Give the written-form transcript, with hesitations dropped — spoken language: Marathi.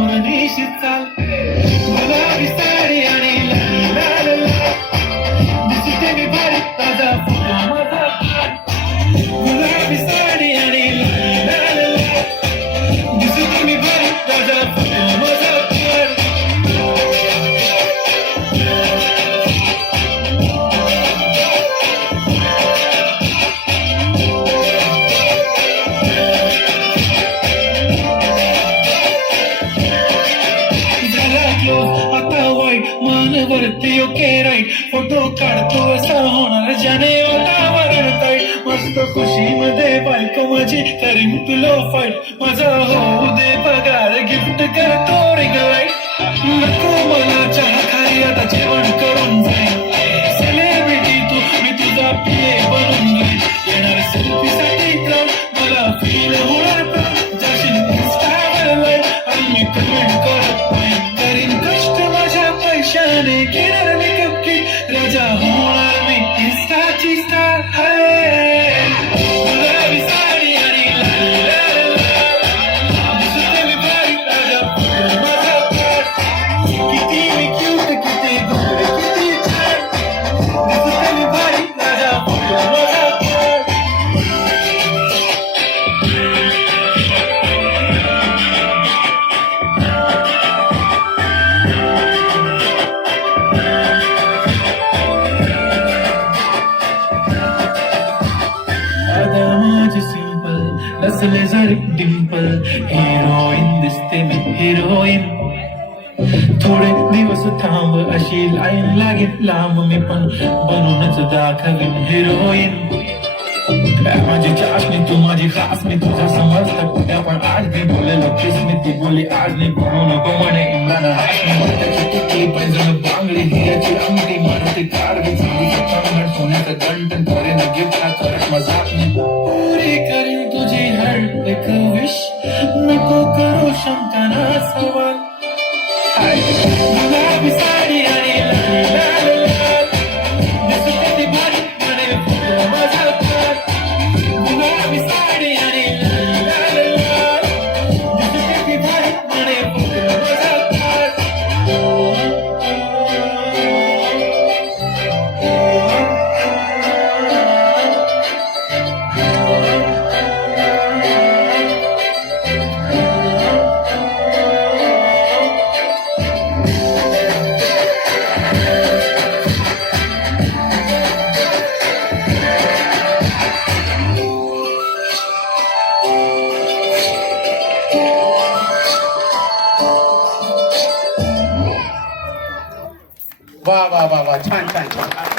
मोरनीशी चाल गुलाबी साडी आणि लाल लाल लाल दिसते मी भारी ताजा फोटो माझा गुलाबी साडी आणि लाल लाल लाल दिसते मी भारी ताजा फोटो माझा आता वाईट मानवरती ओके राईट फोटो काढतो असा होणार ज्याने वातावरण ताईट मस्त खुशीमध्ये बायको माझी करीन तुला फाईट माझा होऊ दे पगार गिफ्ट करतो रिंग लाईट नको मला चहा खाली आता जेवण करून जाईल सेलिब्रिटी तू मी तुझा पिये बनून जाईल येणार सेल्फीसाठी कर मला फील होणार तर जाशील इंस्टावर लाईट आणि मी कमेंट करत नाही करीन कष्ट माझ्या पैशाने घेणार मेकअप किट राजा होणार मी इंस्टाची स्टार गुलाबी साडी आणि लाल लाल लाल दिसते मी भारी राजा फोटो माझा प्यार किती मी क्यूट किती गोड किती छान दिसते मी भारी राजा फोटो माझा प्यार सिंपल नसले जरी डिंपल हिरोईन दिसते मी हिरोईन थोडे दिवस थांब अशी लाईन लागेल लांब मी पण बनूनच दाखवीन हिरोईन माझी चाशनी तू माझी खास मी तुझा समजता आपण आज भी बोलेलो किसमी ती बोली आज नाही बोलू नको म्हणे इम्रान हाशमी त्याची टिकी पैजण बांगडी हिऱ्याची अंगठी मारुती कार बी चांदी सोन्याचं गंटन करेन गिफ्ट हा करत मजाक नाही पुरी करीन तुझी हर एक विश नको करू शंकाना सवाल गुलाबी साडी आणि लाल लाल लाल दिसते ती भारी म्हणे फोटो माझा गुलाबी साडी आणि लाल लाल लाल दिसते ती भारी म्हणे फोटो माझा वा वा वा वा छान छान छान